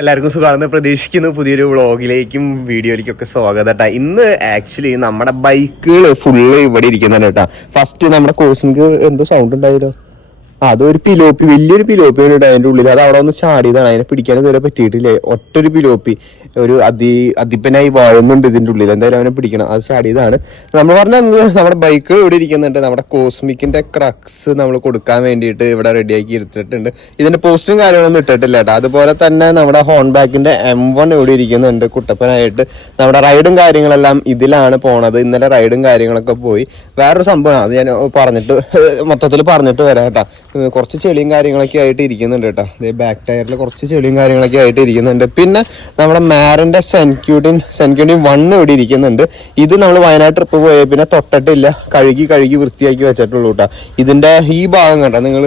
എല്ലാവർക്കും സുഖമാണെന്ന് പ്രതീക്ഷിക്കുന്നു. പുതിയൊരു വ്ളോഗിലേക്കും വീഡിയോയിലേക്കും ഒക്കെ സ്വാഗതം കേട്ടോ. ഇന്ന് ആക്ച്വലി നമ്മുടെ ബൈക്കുകൾ ഫുള്ള് ഇവിടെ ഇരിക്കുന്നുണ്ട് കേട്ടോ. ഫസ്റ്റ് നമ്മുടെ കോസ്മിക് എന്തോ സൗണ്ട് ഉണ്ടായല്ലോ. അതൊരു പിലോപ്പി, വലിയൊരു പിലോപ്പി ഉണ്ട് അതിന്റെ ഉള്ളിൽ. അത് അവിടെ ഒന്ന് ചാടിയതാണ്. അതിനെ പിടിക്കാൻ ഇതുവരെ പറ്റിയിട്ടില്ലേ. ഒറ്റൊരു പിലോപ്പി ഒരു അതിപ്പനായി വാഴുന്നുണ്ട് ഇതിന്റെ ഉള്ളിൽ. എന്തായാലും അവനെ പിടിക്കണം. അത് ചാടിയതാണ്. നമ്മൾ പറഞ്ഞ നമ്മുടെ ബൈക്ക് ഇവിടെ ഇരിക്കുന്നുണ്ട്. നമ്മുടെ കോസ്മിക്കിന്റെ ക്രക്സ് നമ്മൾ കൊടുക്കാൻ വേണ്ടിയിട്ട് ഇവിടെ റെഡിയാക്കി എടുത്തിട്ടുണ്ട്. ഇതിന്റെ പോസ്റ്റും കാര്യങ്ങളൊന്നും ഇട്ടിട്ടില്ല കേട്ടോ. അതുപോലെ തന്നെ നമ്മുടെ ഹോൺബാക്കിന്റെ M1 ഇവിടെ ഇരിക്കുന്നുണ്ട് കുട്ടപ്പനായിട്ട്. നമ്മുടെ റൈഡും കാര്യങ്ങളെല്ലാം ഇതിലാണ് പോണത്. ഇന്നലെ റൈഡും കാര്യങ്ങളൊക്കെ പോയി. വേറൊരു സംഭവമാണ്, അത് ഞാൻ മൊത്തത്തിൽ പറഞ്ഞിട്ട് വരാം കേട്ടോ. കുറച്ച് ചെളിയും കാര്യങ്ങളൊക്കെ ആയിട്ട് ഇരിക്കുന്നുണ്ട് കേട്ടോ. ബാക്ക് ടയറിൽ കുറച്ച് ചെളിയും കാര്യങ്ങളൊക്കെ ആയിട്ട് ഇരിക്കുന്നുണ്ട്. പിന്നെ നമ്മുടെ മാറിന്റെ സെൻക്യൂഡിൻ 1 ഇവിടെ ഇരിക്കുന്നുണ്ട്. ഇത് നമ്മൾ വയനാട് ട്രിപ്പ് പോയ പിന്നെ തൊട്ടിട്ടില്ല, കഴുകി വൃത്തിയാക്കി വെച്ചിട്ടുള്ളൂ കേട്ടോ. ഇതിന്റെ ഈ ഭാഗം കണ്ട നിങ്ങൾ,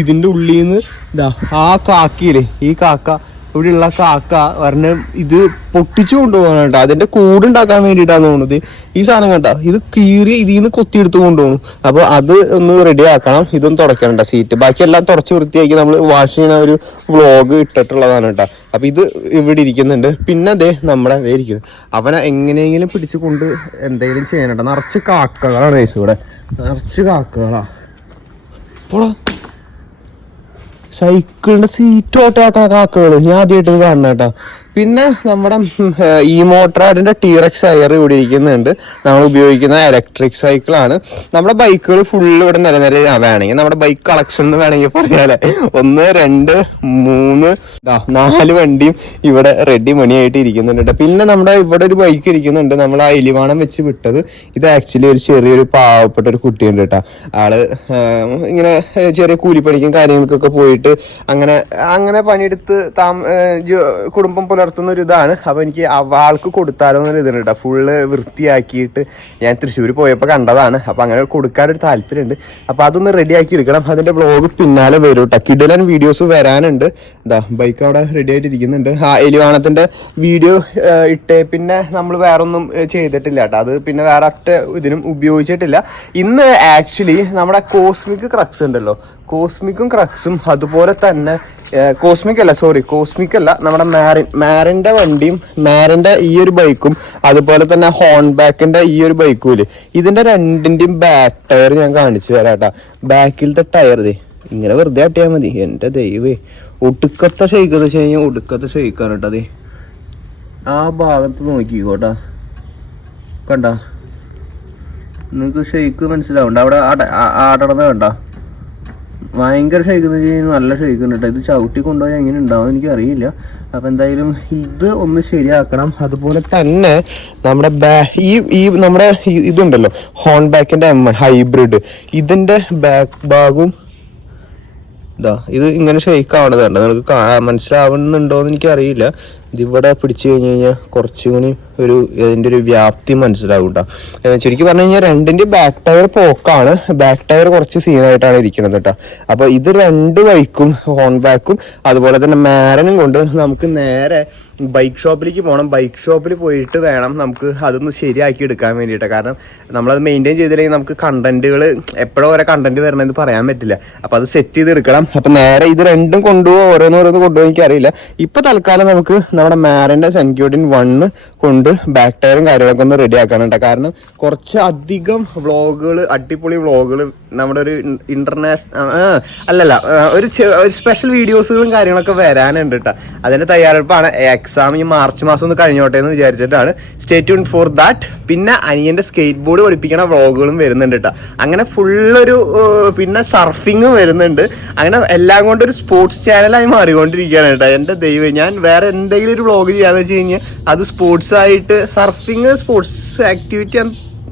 ഇതിന്റെ ഉള്ളിൽ നിന്ന് ഇതാ ആ കാക്കിയില്ലേ, ഈ കാക്ക ഇവിടെയുള്ള കാക്ക പറഞ്ഞ ഇത് പൊട്ടിച്ചു കൊണ്ടുപോകണം കേട്ടോ. അതിന്റെ കൂടുണ്ടാക്കാൻ വേണ്ടിയിട്ടാണ് തോന്നുന്നത്. ഈ സാധനം കണ്ട, ഇത് കീറി ഇതിൽ നിന്ന് കൊത്തിയെടുത്ത് കൊണ്ടുപോകണം. അപ്പൊ അത് ഒന്ന് റെഡി ആക്കണം. ഇതൊന്നും തുടയ്ക്കണ്ട സീറ്റ്. ബാക്കിയെല്ലാം തുടച്ച് വൃത്തിയാക്കി നമ്മൾ വാഷ് ചെയ്യുന്ന ഒരു വ്ളോഗ് ഇട്ടിട്ടുള്ളതാണ് കേട്ടോ. അപ്പൊ ഇത് ഇവിടെ ഇരിക്കുന്നുണ്ട്. പിന്നെ അതേ നമ്മുടെ അതേ ഇരിക്കുന്നത്, അവനെ എങ്ങനെയെങ്കിലും പിടിച്ചു കൊണ്ട് എന്തെങ്കിലും ചെയ്യാനുണ്ടോ. നിറച്ച് കാക്കകളാണ് ഇവിടെ, നിറച്ച് കാക്കകളാ. പോടാ, സൈക്കിളിന്റെ സീറ്റ് ഓട്ടാത്ത കാക്കകള് ഞാൻ ആദ്യമായിട്ട് കാണണം കേട്ടോ. പിന്നെ നമ്മുടെ ഈ മോട്ടറാടിന്റെ T-Rex എയർ ഇവിടെ ഇരിക്കുന്നുണ്ട്. നമ്മൾ ഉപയോഗിക്കുന്ന ഇലക്ട്രിക് സൈക്കിളാണ്. നമ്മുടെ ബൈക്കുകൾ ഫുള്ള് ഇവിടെ നിലനിര വേണമെങ്കിൽ നമ്മുടെ ബൈക്ക് കളക്ഷൻ എന്ന് വേണമെങ്കിൽ പറയാല്ലേ. 1 2 3 4 വണ്ടിയും ഇവിടെ റെഡി മണിയായിട്ട് ഇരിക്കുന്നുണ്ട്. പിന്നെ നമ്മുടെ ഇവിടെ ഒരു ബൈക്ക് ഇരിക്കുന്നുണ്ട്, നമ്മൾ ആ എലിവാണം വെച്ച് വിട്ടത്. ഇത് ആക്ച്വലി ഒരു ചെറിയൊരു പാവപ്പെട്ട ഒരു കുട്ടിയുണ്ട് കേട്ടോ. ആള് ഇങ്ങനെ ചെറിയ കൂലിപ്പണിക്കും കാര്യങ്ങൾക്കൊക്കെ പോയിട്ട് അങ്ങനെ പണിയെടുത്ത് കുടുംബം പുലർത്തുന്ന ഒരു ഇതാണ്. അപ്പൊ എനിക്ക് ആൾക്ക് കൊടുത്താലോ എന്നൊരു ഇതുണ്ട് കേട്ടോ. ഫുള്ള് വൃത്തിയാക്കിയിട്ട് ഞാൻ തൃശ്ശൂർ പോയപ്പോൾ കണ്ടതാണ്. അപ്പൊ അങ്ങനെ കൊടുക്കാനൊരു താല്പര്യമുണ്ട്. അപ്പൊ അതൊന്ന് റെഡി ആക്കി എടുക്കണം. അതിന്റെ വ്ളോഗ് പിന്നാലെ വരും കേട്ടോ. കിടിലൻ വീഡിയോസ് വരാനുണ്ട്. ഇതാ ബൈക്ക് അവിടെ റെഡി ആയിട്ടിരിക്കുന്നുണ്ട്. ആ എലിവാണത്തിന്റെ വീഡിയോ ഇട്ടേ പിന്നെ നമ്മൾ വേറൊന്നും ചെയ്തിട്ടില്ല കേട്ടോ. അത് പിന്നെ വേറെ ഇതിനും ഉപയോഗിച്ചിട്ടില്ല. ഇന്ന് ആക്ച്വലി നമ്മുടെ കോസ്മിക് ക്രക്സ് ഉണ്ടല്ലോ, കോസ്മിക്കും ക്രക്സും അതുപോലെ തന്നെ കോസ്മിക് അല്ല നമ്മുടെ മാറിന്റെ വണ്ടിയും മാറിന്റെ ഈ ഒരു ബൈക്കും അതുപോലെ തന്നെ ഹോൺബാക്കിന്റെ ഈ ഒരു ബൈക്കും ഇല്ലേ, ഇതിന്റെ രണ്ടിന്റെയും ബാക്ക് ടയർ ഞാൻ കാണിച്ചു തരാം കേട്ടാ. ബാക്കിലത്തെ ടയർ ഇങ്ങനെ വെറുതെ ആട്ടിയാൽ മതി. എന്റെ ദൈവേ, ഒടുക്കത്തെ ഷെയ്ക്കെന്ന് വെച്ച് കഴിഞ്ഞാൽ ഒടുക്കത്തെ ഷെയ്ക്കാണ് കേട്ടോ. ആ ഭാഗത്ത് നോക്കിക്കോട്ടാ, കണ്ട നിങ്ങൾക്ക് ഷെയ്ക്ക് മനസ്സിലാവണ്ട. അവിടെ ആടണത് കണ്ട, ഭയങ്കര ഷെയ്ക്കെന്ന് വെച്ച് കഴിഞ്ഞാൽ നല്ല ഷെയ്ക്കുണ്ട് കേട്ടോ. ഇത് ചവിട്ടി കൊണ്ടുപോയാൽ എങ്ങനെ ഉണ്ടാവും എനിക്ക് അറിയില്ല. അപ്പൊ എന്തായാലും ഇത് ഒന്ന് ശരിയാക്കണം. അതുപോലെ തന്നെ നമ്മുടെ ഈ നമ്മുടെ ഇതുണ്ടല്ലോ ഹോൺബാക്കിന്റെ M1 ഹൈബ്രിഡ്, ഇതിന്റെ ബാക്ക് ഭാഗവും ഇത് ഇങ്ങനെ ഷെയ്ക്ക് ആവണത് കണ്ടോ. നിങ്ങൾക്ക് മനസ്സിലാവുന്നുണ്ടോന്ന് എനിക്ക് അറിയില്ല. ഇതിവിടെ പിടിച്ചു കഴിഞ്ഞ് കഴിഞ്ഞാൽ കുറച്ചുകൂടി ഇതിന്റെ ഒരു വ്യാപ്തി മനസ്സിലാവും കേട്ടോ. ശരിക്കും പറഞ്ഞു കഴിഞ്ഞാൽ രണ്ടിന്റെ ബാക്ക് ടയർ പോക്കാണ്. ബാക്ക് ടയർ കുറച്ച് സീനായിട്ടാണ് ഇരിക്കുന്നത് കേട്ടോ. അപ്പൊ ഇത് രണ്ട് ബൈക്കും ഹോൺബാക്കും അതുപോലെ തന്നെ മാരനും കൊണ്ട് നമുക്ക് നേരെ ബൈക്ക് ഷോപ്പിലേക്ക് പോകണം. ബൈക്ക് ഷോപ്പിൽ പോയിട്ട് വേണം നമുക്ക് അതൊന്ന് ശരിയാക്കി എടുക്കാൻ വേണ്ടിയിട്ട്. കാരണം നമ്മളത് മെയിൻറ്റെയിൻ ചെയ്തില്ലെങ്കിൽ നമുക്ക് കണ്ടന്റുകൾ എപ്പോഴും ഓരോ കണ്ടന്റ് വരണമെന്ന് പറയാൻ പറ്റില്ല. അപ്പൊ അത് സെറ്റ് ചെയ്ത് എടുക്കണം. അപ്പൊ നേരെ ഇത് രണ്ടും കൊണ്ടുപോകും, ഓരോന്ന് കൊണ്ടുപോകും എനിക്കറിയില്ല. ഇപ്പൊ തൽക്കാലം നമുക്ക് നമ്മുടെ മാറിന്റെ സെൻക്യൂഡിൻ 1 കൊണ്ട് ബാക്ക് ടയറും കാര്യങ്ങളൊക്കെ ഒന്ന് റെഡി ആക്കാനുണ്ട്. കാരണം കുറച്ച് അധികം വ്ളോഗുകൾ, അടിപൊളി വ്ളോഗുകൾ നമ്മുടെ ഒരു ഒരു സ്പെഷ്യൽ വീഡിയോസുകളും കാര്യങ്ങളൊക്കെ വരാനുണ്ട് കേട്ടോ. അതിന്റെ തയ്യാറെടുപ്പാണ്. എക്സാം ഈ മാർച്ച് മാസം ഒന്ന് കഴിഞ്ഞോട്ടെ എന്ന് വിചാരിച്ചിട്ടാണ്. Stay tune for that. പിന്നെ അനിയന്റെ സ്കേറ്റ് ബോർഡ് പഠിപ്പിക്കണ വ്ളോഗുകളും വരുന്നുണ്ട് കേട്ടോ. അങ്ങനെ ഫുള്ളൊരു പിന്നെ സർഫിങ്ങും വരുന്നുണ്ട്. അങ്ങനെ എല്ലാം കൊണ്ടൊരു സ്പോർട്സ് ചാനലായി മാറിക്കൊണ്ടിരിക്കുകയാണ് കേട്ടോ. എന്റെ ദൈവം, ഞാൻ വേറെ എന്തെങ്കിലും ഒരു വ്ളോഗ് ചെയ്യാന്ന് വെച്ച് കഴിഞ്ഞാൽ അത് സ്പോർട്സ് ആയിട്ട്, സർഫിങ് സ്പോർട്സ് ആക്ടിവിറ്റി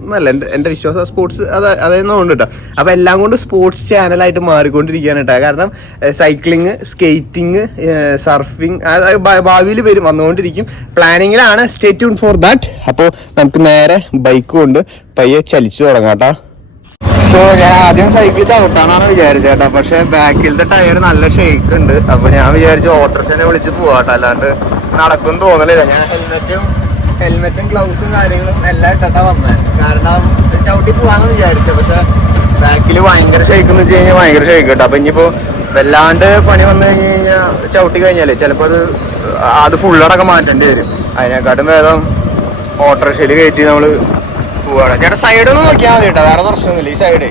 എന്നല്ല എൻ്റെ വിശ്വാസം. സ്പോർട്സ് അതായിരുന്നു ഉണ്ട് കേട്ടോ. അപ്പൊ എല്ലാം കൊണ്ട് സ്പോർട്സ് ചാനലായിട്ട് മാറിക്കൊണ്ടിരിക്കുകയാണ് കേട്ടോ. കാരണം സൈക്ലിങ്, സ്കേറ്റിങ്, സർഫിങ് ഭാവിയിൽ വന്നുകൊണ്ടിരിക്കും. പ്ലാനിങ്ങിലാണ്. Stay tune for that. അപ്പോൾ നമുക്ക് നേരെ ബൈക്ക് കൊണ്ട് പയ്യെ ചലിച്ചു തുടങ്ങാം കേട്ടോ. സോ ഞാൻ ആദ്യം സൈക്കിൾ ചവിട്ടാന്നാണ് വിചാരിച്ചേട്ടാ. പക്ഷെ ബാക്കിലത്തെ ടയർ നല്ല ഷെയ്ക്ക് ഉണ്ട്. അപ്പൊ ഞാൻ വിചാരിച്ചു ഓട്ടോറിക്ഷനെ വിളിച്ച് പോവാട്ടോ, അല്ലാണ്ട് നടക്കും തോന്നലില്ല. ഞാൻ ഹെൽമെറ്റും ഗ്ലൗസും കാര്യങ്ങളും എല്ലാം ഇട്ടിട്ടാ വന്നത്. കാരണം ചവിട്ടി പോവാന്ന് വിചാരിച്ചു. പക്ഷെ ബാക്കിൽ ഭയങ്കര ഷെയ്ക്ക് എന്ന് വെച്ച് കഴിഞ്ഞാൽ ഭയങ്കര ഷെയ്ക്ക് കേട്ടോ. അപ്പൊ ഇനിയിപ്പോ വല്ലാണ്ട് പണി വന്നു കഴിഞ്ഞ് കഴിഞ്ഞാൽ ചവിട്ടി കഴിഞ്ഞാലേ ചിലപ്പോൾ അത് അത് ഫുള്ളടക്കം മാറ്റേണ്ടി വരും. അതിനെക്കാട്ടും ഭേദം ഓട്ടോറിക്ഷയിൽ കയറ്റി നമ്മൾ പോവാണ്. ചേട്ടാ സൈഡൊന്നും നോക്കിയാൽ മതി കേട്ടോ, വേറെ പ്രശ്നമൊന്നുമില്ല. ഈ സൈഡ്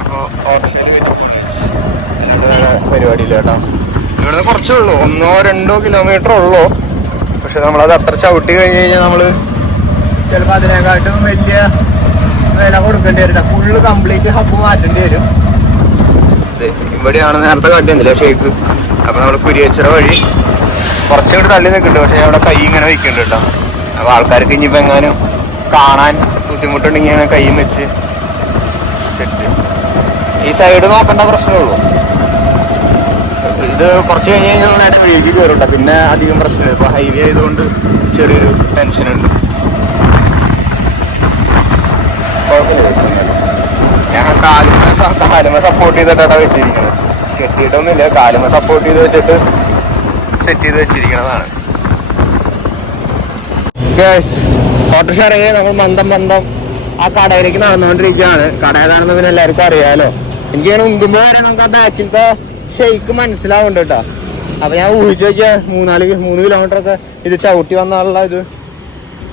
അപ്പോൾ ഓട്ടോറിക്ഷയിൽ കയറ്റി അല്ലാണ്ട് വേറെ പരിപാടിയില്ല കേട്ടോ. ഇവിടുന്ന് കുറച്ചേ ഉള്ളൂ, 1-2 കിലോമീറ്റർ ഉള്ളൂ. പക്ഷെ നമ്മളത് അത്ര ചവിട്ടി കഴിഞ്ഞ് കഴിഞ്ഞാൽ നമ്മൾ ചിലപ്പോൾ അതിനെക്കാട്ടും വലിയ വില കൊടുക്കേണ്ടി വരും. ഫുള്ള് കംപ്ലീറ്റ് ഹബ്ബ് മാറ്റേണ്ടി വരും. ഇവിടെയാണ് നേരത്തെ കാട്ടിയൊന്നുമില്ല ഷേക്ക്. അപ്പോൾ നമ്മൾ കുരിയച്ചിറ വഴി കുറച്ചുകൂടി തള്ളി നിൽക്കുന്നുണ്ട്. പക്ഷെ അവിടെ കൈ ഇങ്ങനെ വയ്ക്കുന്നുണ്ട് കേട്ടോ. അപ്പോൾ ആൾക്കാർക്ക് ഇനിയിപ്പോൾ എങ്ങാനും കാണാൻ ബുദ്ധിമുട്ടുണ്ടെങ്കിൽ ഇങ്ങനെ കൈയും വെച്ച് സെറ്റ്. ഈ സൈഡ് നോക്കേണ്ട പ്രശ്നമുള്ളൂ. ഇത് കുറച്ച് കഴിഞ്ഞ് കഴിഞ്ഞാൽ നമ്മൾ നേരത്തെ വഴിക്ക് കയറും. പിന്നെ അധികം പ്രശ്നമില്ല. ഇപ്പോൾ ഹൈവേ ആയതുകൊണ്ട് ചെറിയൊരു ടെൻഷനുണ്ട്. ഞാൻ കാലുമ സപ്പോർട്ട് ചെയ്തിട്ടാണ് വെച്ചിരിക്കുന്നത്. കെട്ടിയിട്ടൊന്നുമില്ല, കാലുമ സപ്പോർട്ട് ചെയ്ത് വെച്ചിട്ട് സെറ്റ് ചെയ്ത് വെച്ചിരിക്കുന്നതാണ്. ഓട്ടോറിക്ഷ ഇറങ്ങി നമ്മൾ മന്ദം ആ കടയിലേക്ക് നടന്നുകൊണ്ടിരിക്കുകയാണ്. കട ഏതാണെന്ന് പിന്നെ എല്ലാവർക്കും അറിയാലോ. എനിക്കിങ്ങനെ ഉന്തുമ്പോൾ വരെ നമുക്ക് ആ ബാക്കിലത്തെ ഷെയ്ക്ക് മനസ്സിലാവുന്നുണ്ട് കേട്ടോ. അപ്പൊ ഞാൻ ഊഹിച്ചു നോക്കിയാൽ 3 കിലോമീറ്റർ ഒക്കെ ഇത് ചവിട്ടി വന്നാലുള്ള ഇത്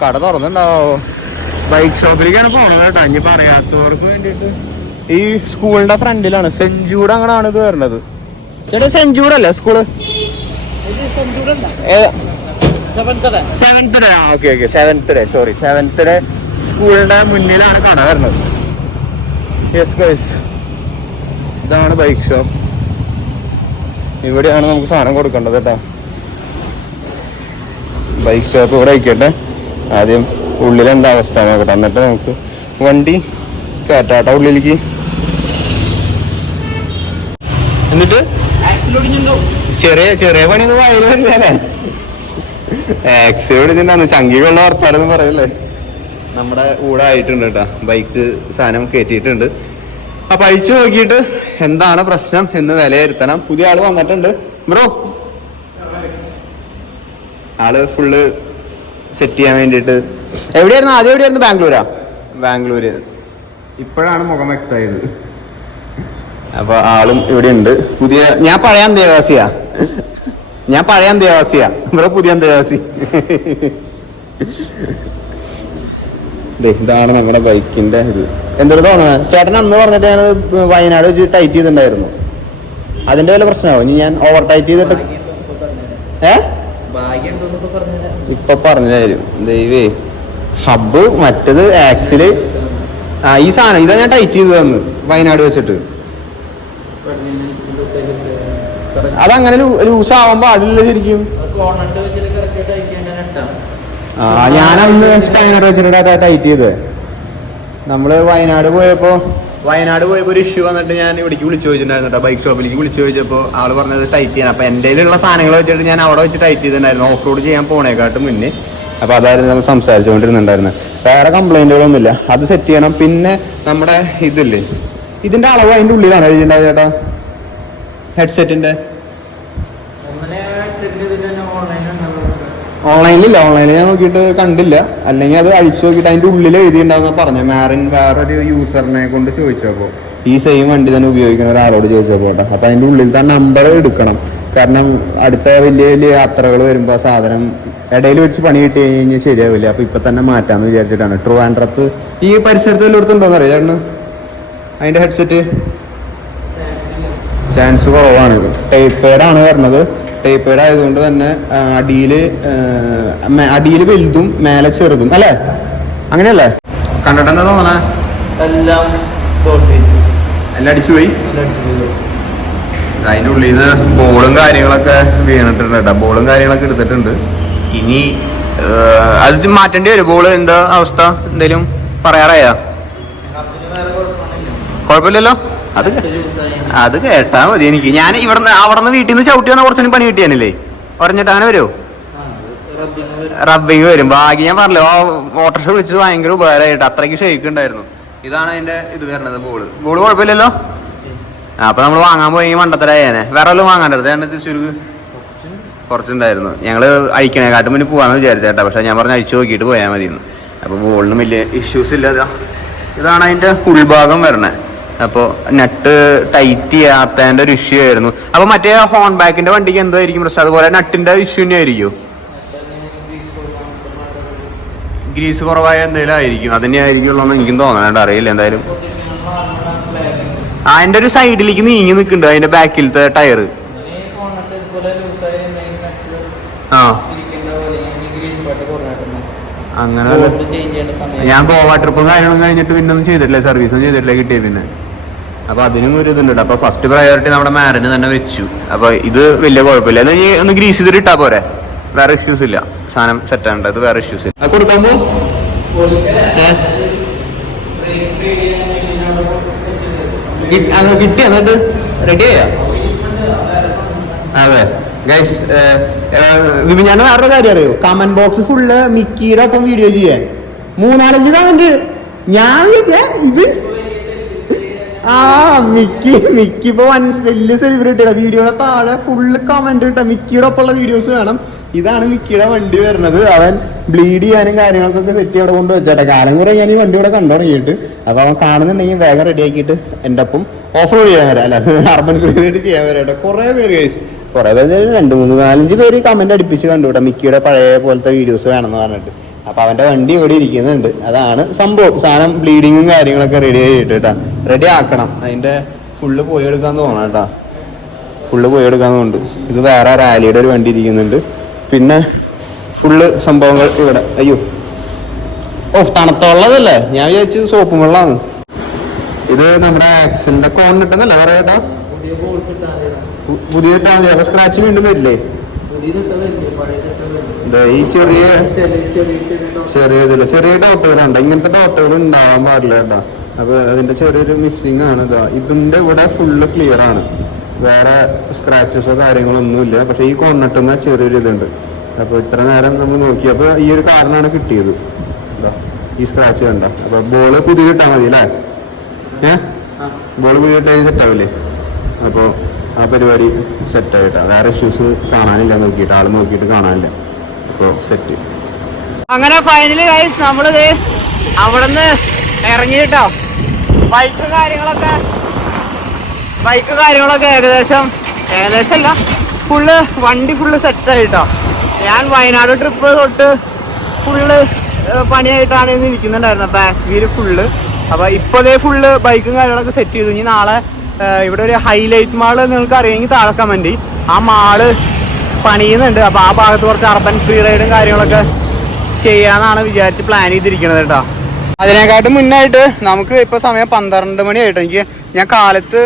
കട തുറന്നുണ്ടാവോ. ബൈക്ക് ഷോപ്പിലേക്കാണ് പോണത് കേട്ടോ. ഇനിയിപ്പോൾ അറിയാത്തവർക്ക് വേണ്ടിയിട്ട് ഈ സ്കൂളിന്റെ ഫ്രണ്ടിലാണ്. സെഞ്ചൂഡ് അങ്ങനെയാണ് ഇത് വരുന്നത്. ചേട്ടാ സെഞ്ചൂഡ് അല്ലേ school? Seventh day. Okay seventh day, sorry, seventh day സ്കൂളിന്റെ മുന്നിലാണ് കട വരുന്നത്. യെസ് ഗൈസ്, ഇതാണ് ബൈക്ക് ഷോപ്പ്. ഇവിടെയാണ് നമുക്ക് സാധനം കൊടുക്കേണ്ടത് കേട്ടോ. ബൈക്ക് ഷോപ്പ് ഇവിടെ വയ്ക്കട്ടെ. ആദ്യം ഉള്ളിലെന്താ അവസ്ഥ നോക്കട്ടെ, എന്നിട്ട് നമുക്ക് വണ്ടി കയറ്റാട്ടോ ഉള്ളിലേക്ക്. എന്നിട്ട് ചെറിയ പണിയൊന്നും വയലല്ലേ. ആക്സിഡന്റ് ഇതിനാണ് ചങ്കി കൊള്ള വർത്താനെന്ന് പറയല്ലേ. നമ്മുടെ കൂടെ ആയിട്ടുണ്ട് കേട്ടാ. ബൈക്ക് സാധനം കയറ്റിയിട്ടുണ്ട്. അപ്പൊ അഴിച്ചു നോക്കിയിട്ട് എന്താണ് പ്രശ്നം എന്ന് വിലയിരുത്തണം. പുതിയ ആള് വന്നിട്ടുണ്ട് ബ്രോ. ആള് ഫുള്ള് സെറ്റ് ചെയ്യാൻ വേണ്ടിയിട്ട്. എവിടെയായിരുന്നു ആദ്യം? എവിടെയായിരുന്നു? ബാംഗ്ലൂര്. ഇപ്പോഴാണ് മുഖം വ്യക്തമായത്. അപ്പൊ ആളും ഇവിടെ ഉണ്ട്. പുതിയ ഞാൻ പഴയ അന്തേവാസിയാ ബ്രോ, പുതിയ അന്തേവാസി. ഇതാണ് നമ്മുടെ ബൈക്കിന്റെ ഇത്. എന്തൊരു തോന്നുന്നത് ചേട്ടൻ അന്ന് പറഞ്ഞിട്ട് ഞാൻ വയനാട് വെച്ച് ടൈറ്റ് ചെയ്തിട്ടുണ്ടായിരുന്നു. അതിന്റെ വല്ല പ്രശ്നമാവും. ഇനി ഞാൻ ഓവർ ടൈറ്റ് ചെയ്തിട്ട് ഇപ്പൊ പറഞ്ഞു തരും. ദൈവേ, ഹബ്ബ് മറ്റത് ആക്സില് ഈ സാധനം ഇതാ ഞാൻ ടൈറ്റ് ചെയ്ത് തന്നു വയനാട് വെച്ചിട്ട്. അതങ്ങനെ ലൂസ് ആവാൻ പാടില്ല ശരിക്കും. ഞാനന്ന് സ്പൈനർ വെച്ചിട്ട് ടൈറ്റ് ചെയ്ത്. നമ്മള് വയനാട് പോയപ്പോ ഒരു ഇഷ്യൂ വന്നിട്ട് ഞാൻ ഇവിടേക്ക് വിളിച്ചു ചോദിച്ചിട്ടുണ്ടായിരുന്നു കേട്ടോ. ബൈക്ക് ഷോപ്പിലേക്ക് വിളിച്ചു ചോദിച്ചപ്പോൾ ആള് പറഞ്ഞത് ടൈറ്റ് ചെയ്യാൻ. അപ്പൊ എന്റെ കയ്യിലുള്ള സാധനങ്ങൾ വെച്ചിട്ട് ഞാൻ അവിടെ വെച്ച് ടൈറ്റ് ചെയ്തിട്ടുണ്ടായിരുന്നു, ഓഫ് റോഡ് ചെയ്യാൻ പോണേക്കാട്ടും മുന്നേ. അപ്പൊ അതായിരുന്നു നമ്മൾ സംസാരിച്ചുകൊണ്ടിരുന്നുണ്ടായിരുന്നത്. വേറെ കംപ്ലൈന്റുകളൊന്നുമില്ല. അത് സെറ്റ് ചെയ്യണം. പിന്നെ നമ്മുടെ ഇതില്ലേ, ഇതിന്റെ അളവ് അതിന്റെ ഉള്ളിലാണ് എഴുതിണ്ടാവും ചേട്ടാ. ഹെഡ്സെറ്റിന്റെ ഓൺലൈനിൽ ഞാൻ നോക്കിയിട്ട് കണ്ടില്ല. അല്ലെങ്കിൽ അത് അഴിച്ചു നോക്കിയിട്ട് അതിന്റെ ഉള്ളിൽ എഴുതിയിട്ടുണ്ടാവുന്ന പറഞ്ഞു. വേറൊരു യൂസറിനെ കൊണ്ട് ചോദിച്ചപ്പോ, ഈ സെയിം വണ്ടി തന്നെ ഉപയോഗിക്കുന്ന ഒരാളോട് ചോദിച്ചപ്പോ കേട്ടോ. അപ്പൊ അതിന്റെ ഉള്ളിലത്തെ നമ്പർ എടുക്കണം. കാരണം അടുത്ത വലിയ യാത്രകൾ വരുമ്പോ സാധനം ഇടയിൽ വെച്ച് പണി കിട്ടി കഴിഞ്ഞാൽ ശരിയാവില്ല. അപ്പൊ ഇപ്പൊ തന്നെ മാറ്റാന്ന് വിചാരിച്ചിട്ടാണ്. ട്രിവാൻഡ്രത്ത് ഈ പരിസരത്ത് വല്ലയിടത്തുണ്ടോന്ന് അറിയാം ചേട്ടന് അതിന്റെ ഹെഡ്സെറ്റ്? ചാൻസ് കുറവാണ്. ടൈപ്പേഡാണ് വരുന്നത്. ടൈപ്പേഡ് ആയതുകൊണ്ട് തന്നെ അടിയില് വലുതും മേലെ ചെറുതും അല്ലേ? അങ്ങനെയല്ലേ? കണ്ടിട്ട് എന്താ തോന്നണേ? എല്ലാം അടിച്ചു പോയി. അതിന്റെ ഉള്ളിൽ നിന്ന് ബോളും കാര്യങ്ങളൊക്കെ വീണിട്ടുണ്ട് കേട്ടോ. ബോളും കാര്യങ്ങളൊക്കെ എടുത്തിട്ടുണ്ട്. ഇനി അത് മാറ്റേണ്ടി വരും. ബോള് എന്താ അവസ്ഥ എന്തേലും പറയാറായാ? കുഴപ്പമില്ലല്ലോ. അത് കേട്ടാ മതി എനിക്ക്. ഞാൻ അവിടെ വീട്ടിൽ നിന്ന് ചവിട്ടി വന്നാൽ കുറച്ചുകൂടി പണി കിട്ടിയാനല്ലേ പറഞ്ഞിട്ട് അങ്ങനെ വരുമോ? റബ്ബിങ് വരും. ഭാഗ്യം ഞാൻ പറഞ്ഞല്ലോ, ഓട്ടോറിക്ഷ വിളിച്ചത് ഭയങ്കര ഉപകാരമായിട്ട്. അത്രയ്ക്ക് ഷെയ്ക്ക് ഉണ്ടായിരുന്നു. ഇതാണ് അതിന്റെ ഇത് വരണത്. ബോള് കുഴപ്പമില്ലല്ലോ. അപ്പൊ നമ്മൾ വാങ്ങാൻ പോയി മണ്ടത്തരായേനെ. വേറെ വല്ലതും വാങ്ങാണ്ടത് ഞാൻ തൃശ്ശൂർക്ക് കുറച്ചുണ്ടായിരുന്നു. ഞങ്ങള് അഴിക്കണേക്കാട്ടും മുന്നേ പോവാന്ന് വിചാരിച്ചേട്ടാ. പക്ഷെ ഞാൻ പറഞ്ഞ അഴിച്ചു നോക്കിയിട്ട് പോയാൽ മതിയെന്ന്. അപ്പൊ ബോളിനും വലിയ ഇഷ്യൂസ് ഇല്ല. ഇതാണ് അതിന്റെ ഉൾഭാഗം വരണേ. അപ്പോൾ നട്ട് ടൈറ്റ് ചെയ്യാത്തതിന്റെ ഒരു ഇഷ്യൂ ആയിരുന്നു. അപ്പൊ മറ്റേ ഹോൺ ബാക്കിന്റെ വണ്ടിക്ക് എന്തായിരിക്കും പ്രശ്നം? അതുപോലെ നട്ടിന്റെ ഇഷ്യൂ തന്നെ ആയിരിക്കും, ഗ്രീസ് കുറവായ എന്തെങ്കിലും ആയിരിക്കും. അതന്നെ ആയിരിക്കുള്ളൂ എനിക്കും തോന്നണ, അറിയില്ല എന്തായാലും. അതിന്റെ ഒരു സൈഡിലേക്ക് നീങ്ങി നിൽക്കുന്നുണ്ട് അതിന്റെ ബാക്കിലത്തെ ടയർ. ആ അങ്ങനെ ഞാൻ ഗോവ ട്രിപ്പും കാര്യങ്ങളും കഴിഞ്ഞിട്ട് പിന്നെ ഒന്നും ചെയ്തിട്ടില്ല, സർവീസും ചെയ്തിട്ടില്ല കിട്ടിയ പിന്നെ. അപ്പൊ അതിനും ഒരു ഇതുണ്ട്. അപ്പൊ ഫസ്റ്റ് പ്രയോറിറ്റി നമ്മുടെ മാരന് തന്നെ വെച്ചു. അപ്പൊ ഇത് വലിയ കുഴപ്പമില്ല. അത് ഒന്ന് ഗ്രീസ് ചെയ്തിട്ട് ഇട്ടാ പോരെ, വേറെ ഇഷ്യൂസ് ഇല്ല. സാധനം സെറ്റ് ആണ്ട്, അത് വേറെ ഇഷ്യൂസ് ഇല്ല. അത് കൊടുക്കുമ്പോ കിട്ടി എന്നിട്ട് റെഡി ആയാ? അതെ ഗൈസ്, ഞാൻ വേറൊരു കാര്യം അറിയോ, കമന്റ് ബോക്സ് ഫുള്ള് മിക്കിയുടെ ഒപ്പം വീഡിയോ ചെയ്യാൻ 3-4 കമന്റ്. ഞാൻ ഇത് മിക്കി ഇപ്പൊ വലിയ സെലിബ്രിറ്റിയുടെ വീഡിയോയുടെ താഴെ ഫുള്ള് കമന്റ് ഇട്ട മിക്കിയുടെ ഒപ്പമുള്ള വീഡിയോസ് വേണം. ഇതാണ് മിക്കിയുടെ വണ്ടി വരുന്നത്. അവൻ ബ്ലീഡ് ചെയ്യാനും കാര്യങ്ങൾക്കൊക്കെ സെറ്റ് അവിടെ കൊണ്ട് വെച്ചേട്ടെ. കാലം കുറെ ഞാൻ ഈ വണ്ടി ഇവിടെ കണ്ടു തുടങ്ങിയിട്ട്. അപ്പൊ അവൻ കാണുന്നുണ്ടെങ്കിൽ വേഗം റെഡി ആക്കിയിട്ട് എന്റെ ഒപ്പം ഓഫ് റോഡ് ചെയ്യാൻ വരാം, അല്ല അർബൻ ക്രൂസായിട്ട് ചെയ്യാൻ വരാട്ടെ. കുറെ പേര് ഗൈസ്, കുറെ പേര് 2-3-4-5 പേര് കമന്റ് അടുപ്പിച്ച് കണ്ടുകൂട്ടാ മിക്കിയുടെ പഴയ പോലത്തെ വീഡിയോസ് വേണമെന്ന് പറഞ്ഞിട്ട്. അപ്പൊ അവന്റെ വണ്ടി ഇവിടെ ഇരിക്കുന്നുണ്ട്. അതാണ് സംഭവം. സാധനം ബ്ലീഡിങ്ങും കാര്യങ്ങളൊക്കെ റെഡി ആയിട്ട് കേട്ടാ, റെഡി ആക്കണം. അതിന്റെ ഫുള്ള് പോയി എടുക്കാന്ന് തോന്നാം കേട്ടാ, ഫുള്ള് പോയി എടുക്കാന്നുണ്ട്. ഇത് വേറെ റാലിയുടെ ഒരു വണ്ടി ഇരിക്കുന്നുണ്ട്. പിന്നെ ഫുള്ള് സംഭവങ്ങൾ ഇവിടെ. അയ്യോ തണുത്തുള്ളതല്ലേ, ഞാൻ വിചാരിച്ചു സോപ്പും വെള്ളമാണ്. ഇത് നമ്മുടെ ആക്സിലിന്റെ കോൺ ഇട്ടെന്നല്ല പറയട്ടാ, പുതിയ ഇട്ടാ സ്ക്രാച്ച് വീണ്ടും വരില്ലേ? ഈ ചെറിയ ഡോട്ടുകളുണ്ട്, ഇങ്ങനത്തെ ഡോട്ടുകൾ ഉണ്ടാവാൻ പാടില്ല കേട്ടാ. അപ്പൊ അതിന്റെ ചെറിയൊരു മിസ്സിങ് ആണ്. ഇതിന്റെ ഇവിടെ ഫുള്ള് ക്ലിയർ ആണ്, വേറെ സ്ക്രാച്ചസോ കാര്യങ്ങളോ ഒന്നുമില്ല. പക്ഷെ ഈ കോർണട്ടുന്ന ചെറിയൊരു ഇതുണ്ട്. അപ്പൊ ഇത്ര നേരം നമ്മൾ നോക്കിയപ്പോ ഈ ഒരു കാരണമാണ് കിട്ടിയത്. ഈ സ്ക്രാച്ച് കണ്ട. അപ്പൊ ബോള് പുതിയ ഇട്ടാ മതി അല്ലേ? ബോള് പുതിയ ഇട്ടാൽ സെറ്റാവില്ലേ? അപ്പൊ ആ പരിപാടി സെറ്റായിട്ടാ, വേറെ ഇഷ്യൂസ് കാണാനില്ല. നോക്കിയിട്ട് ആള് നോക്കിയിട്ട് കാണാനില്ല. അപ്പൊ സെറ്റ്. അങ്ങനെ ഫൈനലി ഗൈസ് നമ്മളിത് അവിടുന്ന് ഇറങ്ങിയിട്ടോ. ബൈക്ക് കാര്യങ്ങളൊക്കെ ഏകദേശം അല്ല, വണ്ടി ഫുള്ള് സെറ്റായിട്ടോ. ഞാൻ വയനാട് ട്രിപ്പ് തൊട്ട് ഫുള്ള് പണിയായിട്ടാണ് ഇന്ന് ഇരിക്കുന്നുണ്ടായിരുന്നത്, ബാക്ക് വീല് ഫുള്ള്. അപ്പൊ ഇപ്പൊ ഫുള്ള് ബൈക്കും കാര്യങ്ങളൊക്കെ സെറ്റ് ചെയ്തു. ഇനി നാളെ ഇവിടെ ഒരു ഹൈലൈറ്റ് മാള് നിങ്ങൾക്ക് അറിയാമെങ്കിൽ താഴെ കമന്റ്. ആ മാള് പണിയുന്നുണ്ട്. അപ്പൊ ആ ഭാഗത്ത് കുറച്ച് അർബൻ ഫ്രീ റൈഡും കാര്യങ്ങളൊക്കെ ചെയ്യാന്നാണ് വിചാരിച്ച് പ്ലാൻ ചെയ്തിരിക്കുന്നത് കേട്ടോ. അതിനെക്കാട്ടും മുന്നായിട്ട് നമുക്ക് ഇപ്പൊ സമയം 12 മണിയായിട്ട്. ഞാൻ കാലത്ത്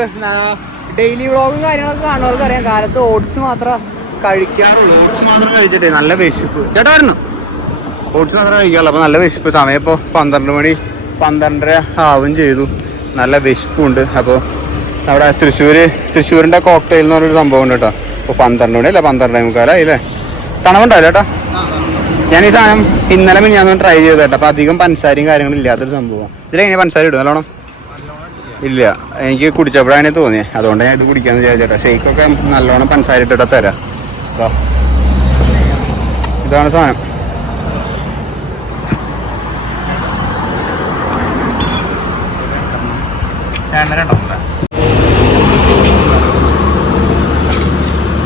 ഡെയിലി വ്ളോഗും കാര്യങ്ങളൊക്കെ കാണുന്നവർക്ക് അറിയാം, കാലത്ത് ഓട്സ് മാത്രം കഴിക്കാറുള്ളൂ. ഓട്സ് മാത്രം കഴിച്ചിട്ടേ നല്ല വിശപ്പ് കേട്ടായിരുന്നു. ഓട്സ് മാത്രം കഴിക്കാറുള്ളൂ. അപ്പൊ നല്ല വിശപ്പ്. സമയം ഇപ്പോൾ 12 മണി 12:30 ആവും ചെയ്തു. നല്ല വിശപ്പുണ്ട്. അപ്പോൾ അവിടെ തൃശ്ശൂരിന്റെ കോക്ടെയിൽ എന്ന് പറഞ്ഞൊരു സംഭവം ഉണ്ട് കേട്ടോ. ഇപ്പോൾ 12 മണി അല്ല 12:45 അല്ലേ? തണവുണ്ടാവില്ല കേട്ടോ. ഞാൻ ഈ സാധനം ഇന്നലെ ഞാൻ ട്രൈ ചെയ്തു കേട്ടോ. അപ്പൊ അധികം പഞ്ചസാരയും കാര്യങ്ങളും ഇല്ലാത്തൊരു സംഭവം. ഇതിലെങ്ങനെ പഞ്ചസാര ഇടും നല്ലോണം? ഇല്ല, എനിക്ക് കുടിച്ചപ്പോഴാണ് തോന്നിയത്. അതുകൊണ്ട് ഞാൻ ഇത് കുടിക്കാന്ന് വിചാരിച്ചേട്ടാ. ഷെയ്ക്കൊക്കെ നല്ലോണം പഞ്ചസാര ഇട്ടിട്ടാ തരാം. ഇതാണ് സാധനം.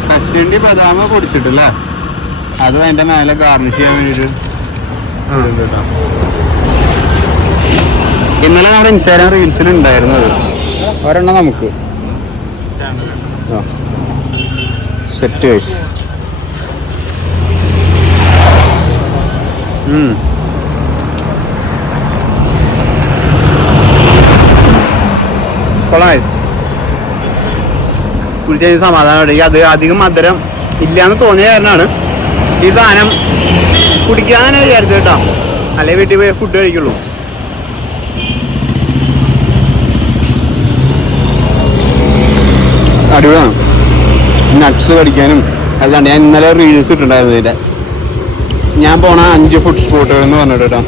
കസ്റ്റഡി ബദാമ പൊടിച്ചിട്ടില്ല, അതും അതിന്റെ മേലെ ഗാർണിഷ് ചെയ്യാൻ വേണ്ടിട്ട്. ഇന്നലെ നമ്മുടെ ഇൻസ്റ്റാഗ്രാം റീൽസിൽ ഉണ്ടായിരുന്നത് ഒരെണ്ണം നമുക്ക് സെറ്റ് കഴിച്ച് കുടിച്ച സമാധാനം. അത് അധികം മധുരം ഇല്ലാന്ന് തോന്നിയ കാരണമാണ് ഈ സാധനം കുടിക്കാൻ തന്നെ വിചാരിച്ചത് കേട്ടോ. അല്ലെ വീട്ടിൽ പോയി ഫുഡ് കഴിക്കുള്ളൂ. അടിപൊളിയാണ്. നട്ട്സ് കടിക്കാനും അല്ലാണ്ട് ഞാൻ ഇന്നലെ റീൽസ് ഇട്ടുണ്ടായിരുന്നു ഇതിന്റെ. ഞാൻ പോണ 5 ഫുഡ് സ്പോട്ടുകൾ എന്ന് പറഞ്ഞിട്ട് കേട്ടോ.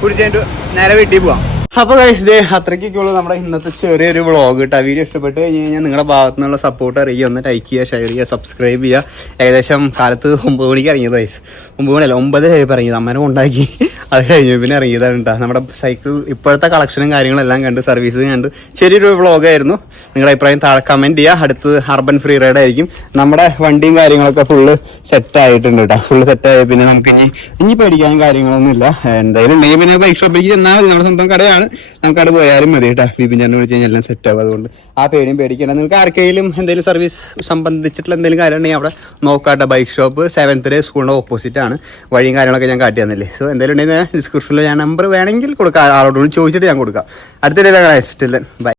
കുടിച്ചിട്ട് നേരെ വീട്ടിൽ പോവാം. അപ്പോൾ ഇതേ അത്രയ്ക്കൊക്കെയുള്ളൂ നമ്മുടെ ഇന്നത്തെ ചെറിയൊരു വ്ളോഗ് കേട്ടോ. വീഡിയോ ഇഷ്ടപ്പെട്ട് കഴിഞ്ഞ് കഴിഞ്ഞാൽ നിങ്ങളുടെ ഭാഗത്തു നിന്നുള്ള സപ്പോർട്ട് അറിയുക, ഒന്ന് ലൈക്ക് ചെയ്യുക, ഷെയർ ചെയ്യുക, സബ്സ്ക്രൈബ് ചെയ്യുക. ഏകദേശം കാലത്ത് 9 മണിക്ക് ഇറങ്ങിയത് വയസ്സ് 9 മണിയല്ല 9 ഇറങ്ങിയത്, അമ്മേനെ കൊണ്ടാക്കി അത് കഴിഞ്ഞു പിന്നെ ഇറങ്ങിയതാണ് കേട്ടോ. നമ്മുടെ സൈക്കിൾ ഇപ്പോഴത്തെ കളക്ഷനും കാര്യങ്ങളെല്ലാം കണ്ട് സർവീസ് കണ്ട് ചെറിയൊരു വ്ളോഗായിരുന്നു. നിങ്ങളുടെ അഭിപ്രായം താഴെ കമൻറ്റ് ചെയ്യുക. അടുത്ത് അർബൻ ഫ്രീ റൈഡ് ആയിരിക്കും. നമ്മുടെ വണ്ടിയും കാര്യങ്ങളൊക്കെ ഫുള്ള് സെറ്റ് ആയിട്ടുണ്ട് കേട്ടോ. ഫുള്ള് സെറ്റായി പിന്നെ നമുക്ക് ഇനി പേടിക്കാനും കാര്യങ്ങളൊന്നും ഇല്ല. എന്തായാലും ഉണ്ടെങ്കിൽ പിന്നെ ബൈക്ക് ഷോപ്പിലേക്ക് ചെന്നാൽ മതി. നമ്മുടെ സ്വന്തം കടയാണ്, നമുക്ക് അവിടെ പോയാലും മതി കേട്ടോ. ബിപിൻ ചേട്ടനെ വിളിച്ച് കഴിഞ്ഞാൽ എല്ലാം സെറ്റ് ആവും. അതുകൊണ്ട് ആ പേടിയും പേടിക്കേണ്ട. നിങ്ങൾക്ക് ആർക്കെങ്കിലും എന്തെങ്കിലും സർവീസ് സംബന്ധിച്ചിട്ടുള്ള എന്തെങ്കിലും കാര്യം ഉണ്ടെങ്കിൽ അവിടെ നോക്കാട്ടെ. ബൈക്ക് ഷോപ്പ് 7th ഡേ സ്കൂളിൻ്റെ ഓപ്പോസിറ്റ് ആണ്. വഴിയും കാര്യങ്ങളൊക്കെ ഞാൻ കാട്ടി തന്നില്ലേ. സോ എന്തായാലും ഉണ്ടെങ്കിൽ ഡിസ്ക്രിപ്ഷനിൽ ഞാൻ നമ്പർ വേണമെങ്കിൽ കൊടുക്കാം, ആളോട് ചോദിച്ചിട്ട് ഞാൻ കൊടുക്കാം. അടുത്തിടെ ബൈ.